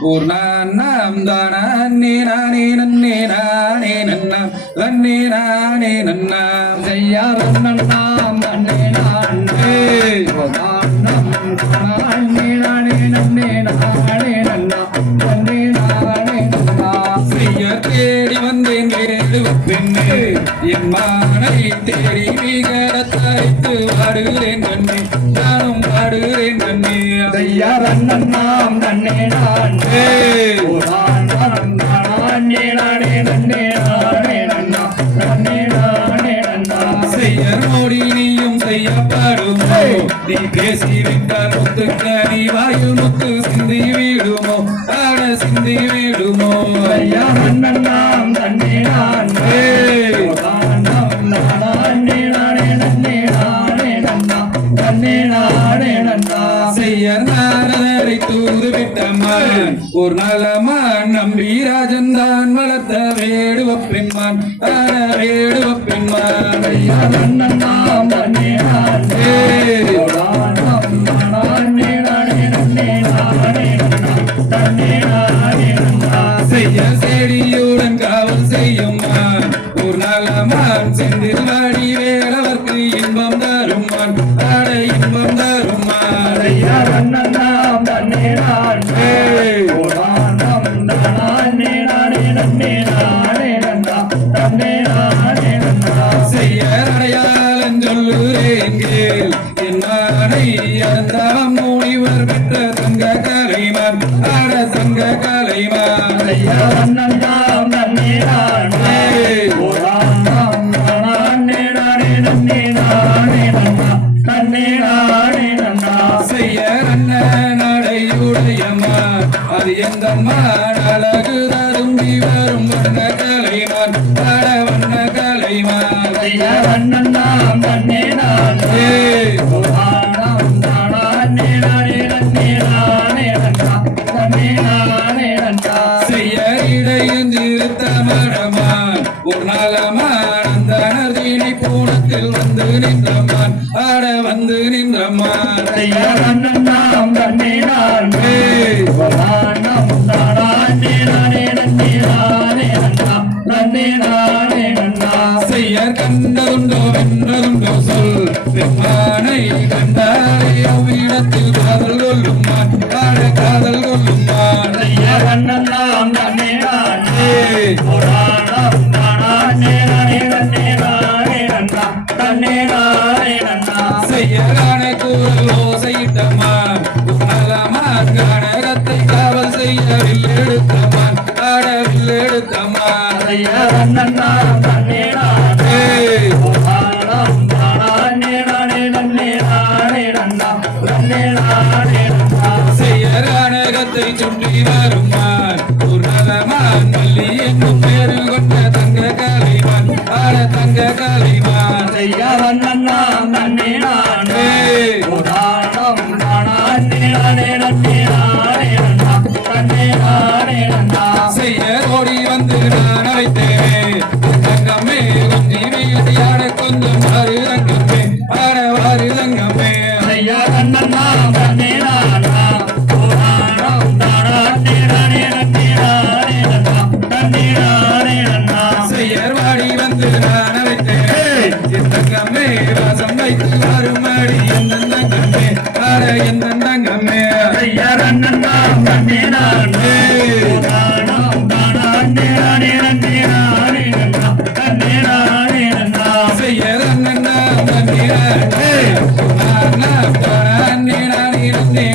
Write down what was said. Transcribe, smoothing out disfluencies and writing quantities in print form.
பூர்ணாம் தானே நானே நன்னே நானே நன்னாம் நன்னே நானே நன்னாம் செய்யாரம் நன்னாம் நன்னே நானே நானே நானே நன்னே நானே நன்னாம் நன்னே நானே நன்னாம் செய்ய தேடி வந்தேன் கேடு பெண்ணே என் மானை தேடி மிகத்தைத்து வாடுகிறேன் கண்ணே நானும் வாடுகிறேன் கண்ணே செய்யாரம் நன்னாம் நன்னே நானே நானே நானே நன்னே நானே நன்னாம் நன்னே நானே நன்னாம் செய்யர் மோடி நீயும் செய்யப்படுமோ நீ பேசிவிட்டால் முத்துக்கனி வாயு முத்து சிந்தி விடுமோ ஆட சிந்தி விடுமோ ஐயா நன்னாம் நன்னே நானே நானே நானே நன்னே நானே நன்னாம் நன்னே நானே நன்னாம் செய்யர் நாரதரை தூதுவிட்டம்மான் ஒரு நலமான் நம்பி ராஜன் தான் வளர்த்த வேடுவ பெண்மான் ஆன வேடுவ பெண்மான் ஐயா நன்னாம் நன்னே நானே நானே நானே நன்னே நானே நன்னாம் நன்னே நானே நன்னாம் செய்ய செடியுடன் காவல் செய்யுமான் ஒரு நலமான் செந்தில் வாடி வேலவர்க்கு இன்பம் தருமான் ஆட இன்பம் தருமான் ஐயா நன்னாம் நன்னே நானே நானே நானே நன்னே நானே நன்னாம் நன்னே நானே நன்னாம் செய்ய அடையாளம் சொல்லுறேன் கேள் என் மானை அறந்தாம் முனிவர் பெற்ற தங்க கலைமான் ஆட தங்க கலைமான் ஐயா நன்னாம் நன்னே நானே நானே நானே நன்னே நானே நன்னாம் நன்னே நானே நன்னாம் செய்ய அண்ணன் நடையுடையம்மான் அது எந்த மான் அழகு தரும்பி வரும் வண்ண கலைமான் ஆட வண்ண கலைமான் ஐயா நன்னாம் நன்னே நானே நானே நானே நன்னே நானே நன்னாம் நன்னே நானே நன்னாம் செய்ய இடையும் திருத்த மரமான் ஒரு நாளமான் அந்த நதினை பூனத்தில் வந்து நின்றமான் ஆட வந்து நின்றமான் ஐயா நன்னாம் நன்னே நானே நானே நானே நன்னே நானே நன்னாம் நன்னே நானே நன்னாம் செய்ய கண்டதுண்டோ வென்றதுண்டோ சொல் பெண்மானை கண்டாலே அவ்விடத்தில் காதல் கொள்ளுமான் ஆட காதல் கொள்ளுமான் ஐயா நன்னாம் நன்னே நானே நானே நானே நன்னே நானே நன்னாம் நன்னே நானே நன்னாம் செய்ய காண கூறல் ஓசையிட்டமான் நலமான் கனகத்தை காவல் செய்ய வில்லெடுத்தமான் ஆட வில்லெடுத்தமான் ஐயா நன்னாம் நன்னே நானே நானே நானே நன்னே நானே நன்னாம் நன்னே நானே நன்னாம் செய்ய கனகத்தை சுற்றி வருமான் ஒரு நலமான் மல்லி என்னும் பேரு கொண்ட தங்க கலைமான் ஆட தங்க கலைமான் ஐயா நன்னாம் நன்னே நானே நானே நானே நன்னே நானே நன்னாம் நன்னே நானே நன்னாம் செய்ய ஓடி வந்து நான் வைத்தேன் தங்கமே கொஞ்சி வீழ்த்தி ஆட கொஞ்சம் வாரு தங்கமே ஆட வாரு தங்கமே ஐயா நன்னாம் நன்னே நானே நானே நன்னே நானே நன்னாம் நன்னே நானே நன்னாம் செய்யர் வாடி வந்து நான் வைத்தேன் தங்கமே வாசம் வைத்து வாருமாடி எந்த தங்கமே ஆட எந்த தங்கமே ஐயா நன்னாம் நன்னே நானே நானே நானே நன்னே நானே நன்னாம் நன்னே நானே நன்னாம் செய்யர் அண்ணன் நான் நன்னே நானே நான் நான் நானே நானே நன்னே